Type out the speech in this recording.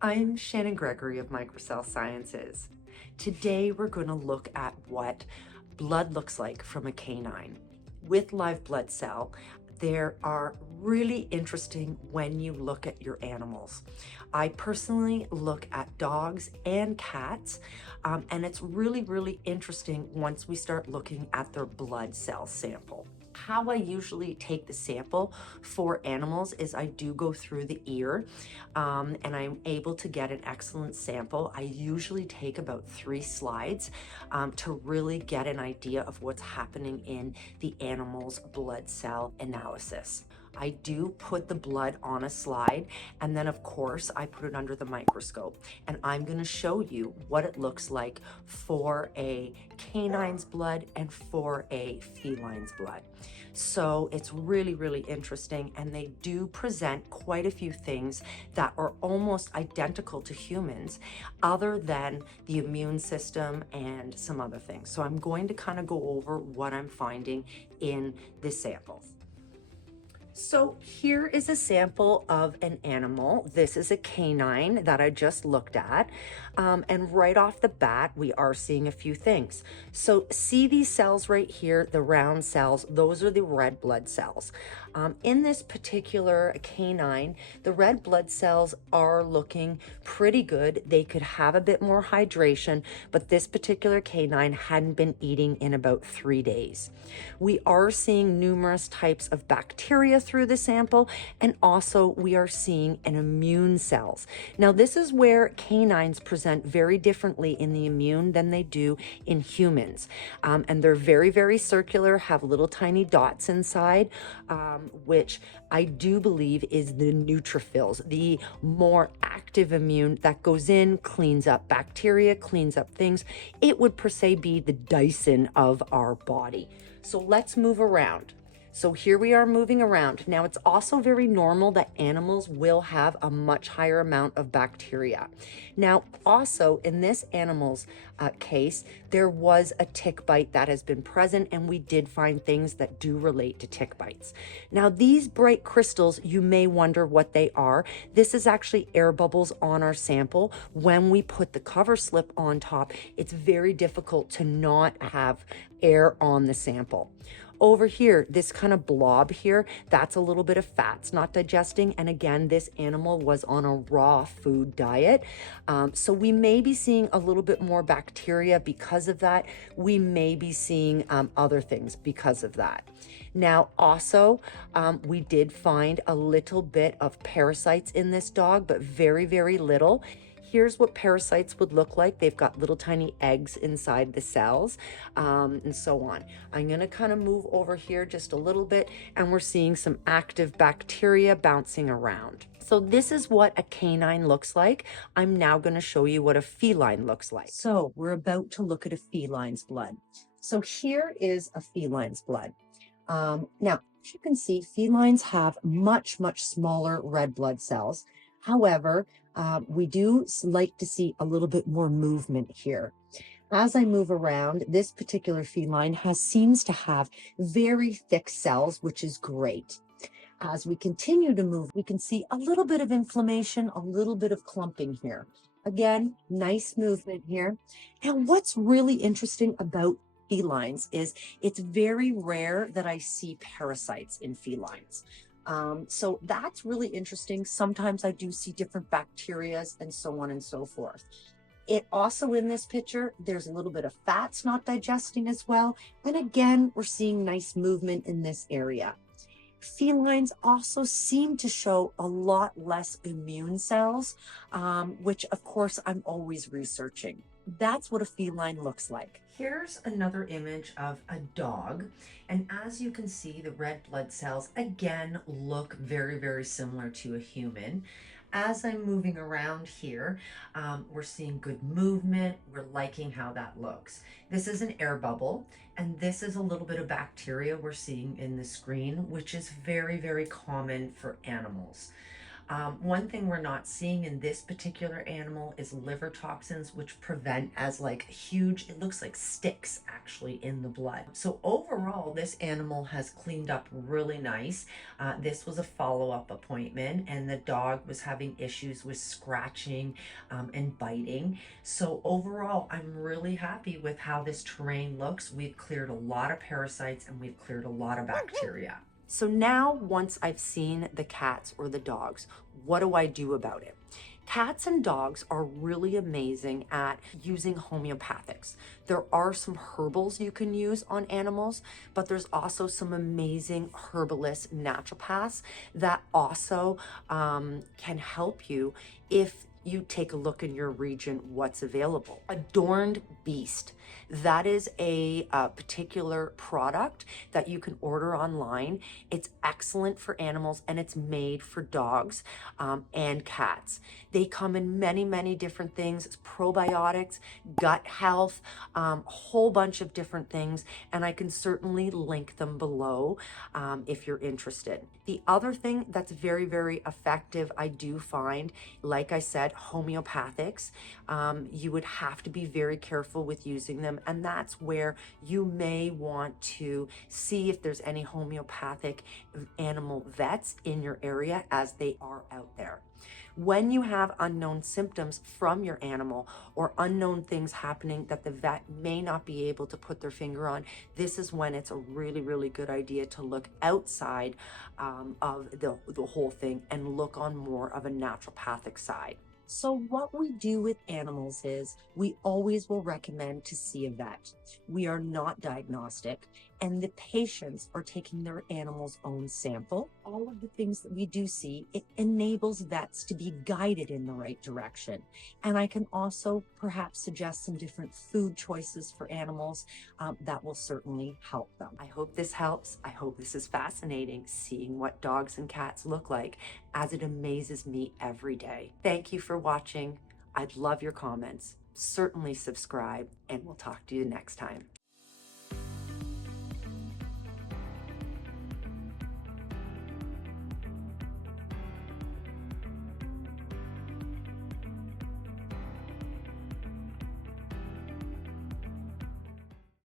I'm Shannon Gregory of Microcell Sciences. Today we're going to look at what blood looks like from a canine. With live blood cell, there are really interesting when you look at your animals. I personally look at dogs and cats, and it's really interesting once we start looking at their blood cell sample. How I usually take the sample for animals is I do go through the ear, and I'm able to get an excellent sample. I usually take about 3 slides to really get an idea of what's happening in the animal's blood cell analysis. I do put the blood on a slide, and then of course I put it under the microscope, and I'm going to show you what it looks like for a canine's blood and for a feline's blood. So it's really interesting, and they do present quite a few things that are almost identical to humans, other than the immune system and some other things. So I'm going to kind of go over what I'm finding in the samples. So here is a sample of an animal. This is a canine that I just looked at. And right off the bat, we are seeing a few things. So see these cells right here, the round cells, those are the red blood cells. In this particular canine, the red blood cells are looking pretty good. They could have a bit more hydration, but this particular canine hadn't been eating in about 3 days. We are seeing numerous types of bacteria through the sample, and also we are seeing an immune cells. Now this is where canines present very differently in the immune than they do in humans, and they're very circular, have little tiny dots inside, which I do believe is the neutrophils, the more active immune that goes in, cleans up bacteria, cleans up things. It would per se be the Dyson of our body. So let's move around. So here we are moving around. Now it's also very normal that animals will have a much higher amount of bacteria. Now also in this animal's case, there was a tick bite that has been present, and we did find things that do relate to tick bites. Now these bright crystals, you may wonder what they are. This is actually air bubbles on our sample. When we put the cover slip on top, it's very difficult to not have air on the sample. Over here, this kind of blob here, that's a little bit of fats not digesting. And again, this animal was on a raw food diet. So we may be seeing a little bit more bacteria because of that. We may be seeing other things because of that. Now, also, we did find a little bit of parasites in this dog, but very little. Here's what parasites would look like. They've got little tiny eggs inside the cells, and so on. I'm going to kind of move over here just a little bit, and we're seeing some active bacteria bouncing around. So this is what a canine looks like. I'm now going to show you what a feline looks like. So we're about to look at a feline's blood. So here is a feline's blood. Now, as you can see, felines have much smaller red blood cells. However, we do like to see a little bit more movement here. As I move around, this particular feline seems to have very thick cells, which is great. As we continue to move, we can see a little bit of inflammation, a little bit of clumping here. Again, nice movement here. And what's really interesting about felines is it's very rare that I see parasites in felines. So that's really interesting. Sometimes I do see different bacterias and so on and so forth. It also, in this picture, there's a little bit of fats not digesting as well. And again, we're seeing nice movement in this area. Felines also seem to show a lot less immune cells, which of course I'm always researching. That's what a feline looks like. Here's another image of a dog. And as you can see, the red blood cells again look very similar to a human. As I'm moving around here, we're seeing good movement. We're liking how that looks. This is an air bubble, and this is a little bit of bacteria we're seeing in the screen, which is very common for animals. One thing we're not seeing in this particular animal is liver toxins, which prevent as like huge, it looks like sticks actually in the blood. So overall, this animal has cleaned up really nice. This was a follow-up appointment, and the dog was having issues with scratching and biting. So overall, I'm really happy with how this terrain looks. We've cleared a lot of parasites and we've cleared a lot of bacteria. So now, once I've seen the cats or the dogs, what do I do about it? Cats and dogs are really amazing at using homeopathics. There are some herbals you can use on animals, but there's also some amazing herbalist naturopaths that also can help you if you take a look in your region what's available. Adorned Beast. That is a particular product that you can order online. It's excellent for animals and it's made for dogs and cats. They come in many, many different things. It's probiotics, gut health, a whole bunch of different things. And I can certainly link them below if you're interested. The other thing that's very, very effective, I do find, like I said, homeopathics. You would have to be very careful with using them. And that's where you may want to see if there's any homeopathic animal vets in your area, as they are out there. When you have unknown symptoms from your animal or unknown things happening that the vet may not be able to put their finger on, this is when it's a really, really good idea to look outside of the whole thing and look on more of a naturopathic side. So what we do with animals is we always will recommend to see a vet. We are not diagnostic, and the patients are taking their animal's own sample. All of the things that we do see, it enables vets to be guided in the right direction. And I can also perhaps suggest some different food choices for animals that will certainly help them. I hope this helps. I hope this is fascinating, seeing what dogs and cats look like, as it amazes me every day. Thank you for watching. I'd love your comments. Certainly subscribe, and we'll talk to you next time.